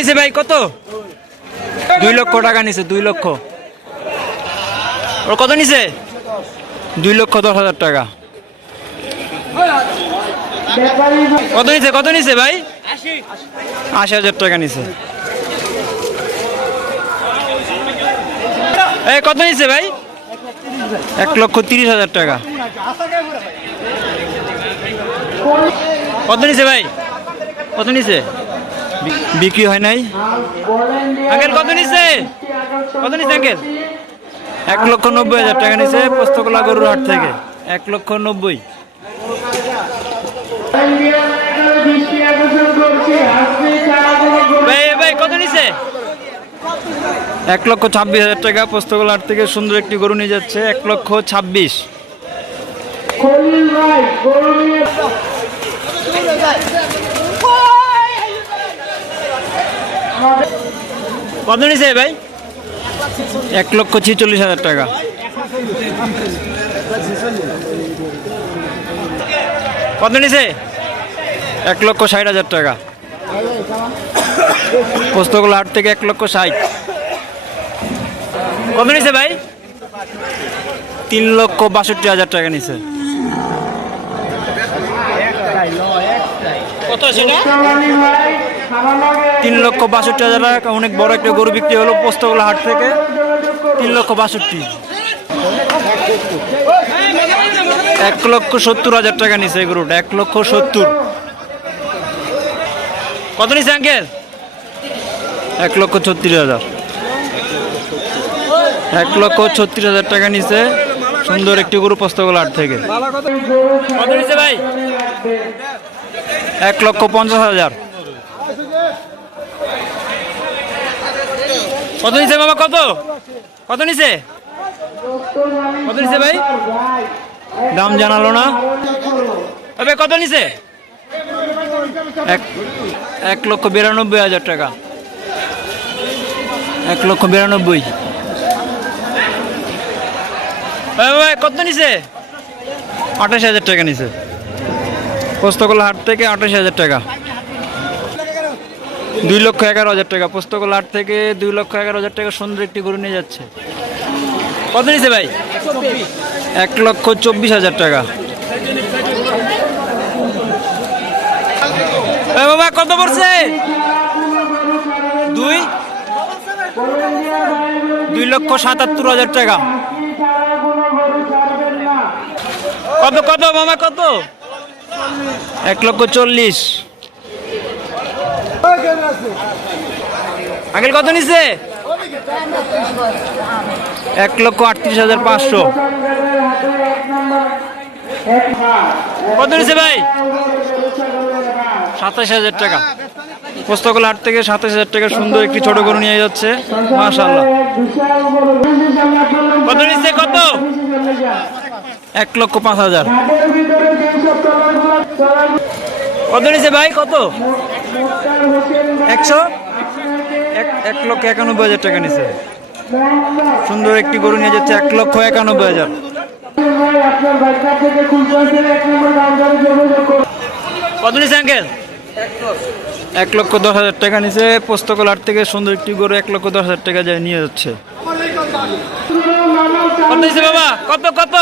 নিছে ভাই কত? 2 লক্ষ টাকা নিছে। 2 লক্ষ। ওর কত নিছে? 2,10,000 টাকা। কত নিছে ভাই? 80,000 টাকা নিছে। এই কত নিছে ভাই? 1,30,000 টাকা। কত নিছে ভাই? কত নিছে? বিক্রি হয় নাই। আঙ্কেল কত নিছে? কত নিছে আঙ্কেল? 1,90,000 টাকা নিছে পোস্তকলা গরুর হাট থেকে। 1,90,000। ভাই কত নিছে? 1,26,000 টাকা পোস্তকলা হাট থেকে সুন্দর একটি গরু নিয়ে যাচ্ছে। 1,26,000। কত নিছে ভাই? 1,46,000 টাকা। কত নিছে? 1,60,000 টাকা। পোস্তকলা হাট থেকে 1,60,000। কত নিছে ভাই? 3,62,000 টাকা নিছে। কত সেটা? 3,62,000 টাকা। অনেক বড় একটা গরু বিক্রি হলো পোস্তকলা হাট থেকে। 3,62,000। 1,70,000 টাকা নিছে এই গরুটা। 1,70,000। কত নিছে আঙ্কেল? 1,36,000। 1,36,000 টাকা নিছে সুন্দর একটি গরু পোস্তকলা হাট থেকে। কত নিছে ভাই? 1,50,000। কত নিছে বাবা? কত কত নিছে? কত নিছে ভাই? দাম জানালো না। তবে কত নিছে? 1,92,000 টাকা। 1,92,000। কত নিছে? 28,000 টাকা নিছে পোস্তকলা হাট থেকে। 28,000 টাকা। 2,11,000 টাকা পোস্তকলা হাট থেকে। 2,11,000 টাকা সুন্দর একটি গরু নিয়ে যাচ্ছে। কত নিছে ভাই? 1,24,000 টাকা। বাবা কত পড়ছে? 2,77,000 টাকা। কত কত মামা কত? 1,40,000। আঙ্কেল কত নিছে? 1,38,500। কত নিছে ভাই? 27,000 টাকা। পোস্তকলা হাট থেকে 27,000 টাকা সুন্দর একটি ছোট গরু নিয়ে যাচ্ছে। মাশাআল্লাহ। কত নিছে? কত? 1,05,000। কত নিছে ভাই? কত? 1,91,000 টাকা নিছে। সুন্দর একটি গরু নিয়ে যাচ্ছে। 1,91,000। কত নিছে আঙ্কেল? 1,10,000 টাকা নিছে পোস্তকলা হাট থেকে সুন্দর একটি গরু। 1,10,000 টাকা যায় নিয়ে যাচ্ছে। কত নিছে বাবা? কত কত?